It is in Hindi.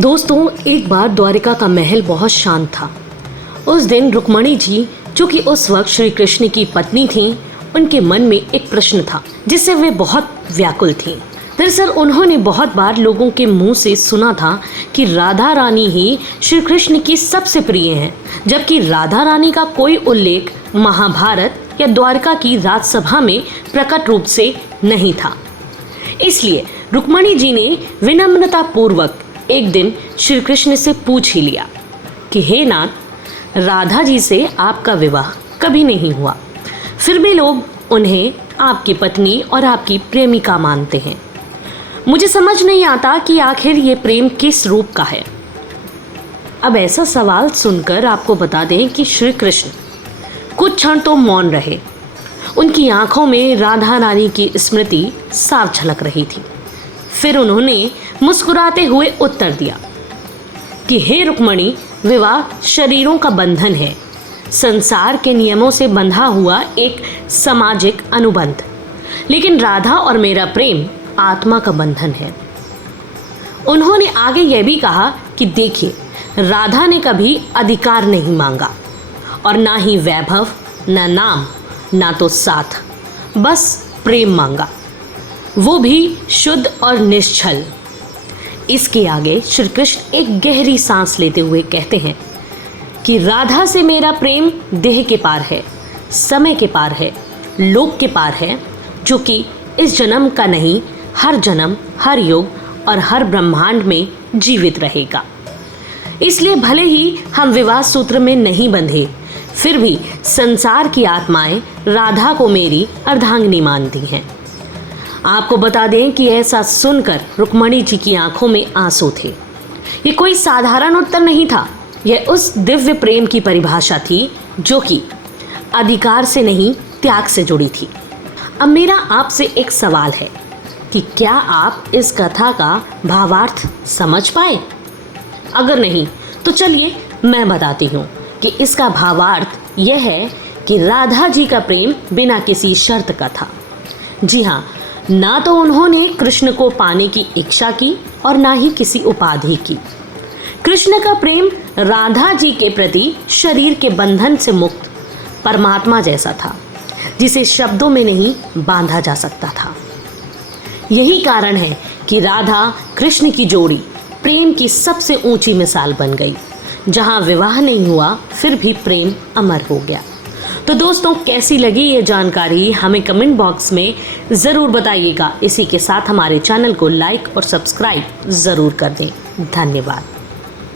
दोस्तों, एक बार द्वारिका का महल बहुत शांत था। उस दिन रुक्मणी जी, जो कि उस वक्त श्री कृष्ण की पत्नी थीं, उनके मन में एक प्रश्न था जिससे वे बहुत व्याकुल थीं। दरअसल उन्होंने बहुत बार लोगों के मुंह से सुना था कि राधा रानी ही श्री कृष्ण की सबसे प्रिय हैं, जबकि राधा रानी का कोई उल्लेख महाभारत या द्वारका की राजसभा में प्रकट रूप से नहीं था। इसलिए रुक्मणी जी ने विनम्रता पूर्वक एक दिन श्री कृष्ण से पूछ ही लिया कि हे नाथ, राधा जी से आपका विवाह कभी नहीं हुआ, फिर भी लोग उन्हें आपकी पत्नी और आपकी प्रेमिका मानते हैं। मुझे समझ नहीं आता कि आखिर ये प्रेम किस रूप का है। अब ऐसा सवाल सुनकर आपको बता दें कि श्री कृष्ण कुछ क्षण तो मौन रहे। उनकी आंखों में राधा रानी की स्मृति साफ झलक रही थी। फिर उन्होंने मुस्कुराते हुए उत्तर दिया कि हे रुक्मणी, विवाह शरीरों का बंधन है, संसार के नियमों से बंधा हुआ एक सामाजिक अनुबंध, लेकिन राधा और मेरा प्रेम आत्मा का बंधन है। उन्होंने आगे यह भी कहा कि देखिए, राधा ने कभी अधिकार नहीं मांगा और ना ही वैभव, ना नाम, ना तो साथ, बस प्रेम मांगा, वो भी शुद्ध और निश्चल। इसके आगे श्री कृष्ण एक गहरी सांस लेते हुए कहते हैं कि राधा से मेरा प्रेम देह के पार है, समय के पार है, लोक के पार है, जो कि इस जन्म का नहीं, हर जन्म, हर युग और हर ब्रह्मांड में जीवित रहेगा। इसलिए भले ही हम विवाह सूत्र में नहीं बंधे, फिर भी संसार की आत्माएं राधा को मेरी अर्धांगिनी मानती हैं। आपको बता दें कि ऐसा सुनकर रुक्मणी जी की आंखों में आंसू थे। ये कोई साधारण उत्तर नहीं था, यह उस दिव्य प्रेम की परिभाषा थी जो कि अधिकार से नहीं, त्याग से जुड़ी थी। अब मेरा आपसे एक सवाल है कि क्या आप इस कथा का भावार्थ समझ पाए? अगर नहीं तो चलिए मैं बताती हूँ कि इसका भावार्थ यह है कि राधा जी का प्रेम बिना किसी शर्त का था। जी हाँ, ना तो उन्होंने कृष्ण को पाने की इच्छा की और ना ही किसी उपाधि की। कृष्ण का प्रेम राधा जी के प्रति शरीर के बंधन से मुक्त परमात्मा जैसा था, जिसे शब्दों में नहीं बांधा जा सकता था। यही कारण है कि राधा कृष्ण की जोड़ी प्रेम की सबसे ऊंची मिसाल बन गई। जहां विवाह नहीं हुआ, फिर भी प्रेम अमर हो गया। तो दोस्तों, कैसी लगी ये जानकारी हमें कमेंट बॉक्स में ज़रूर बताइएगा। इसी के साथ हमारे चैनल को लाइक और सब्सक्राइब ज़रूर कर दें। धन्यवाद।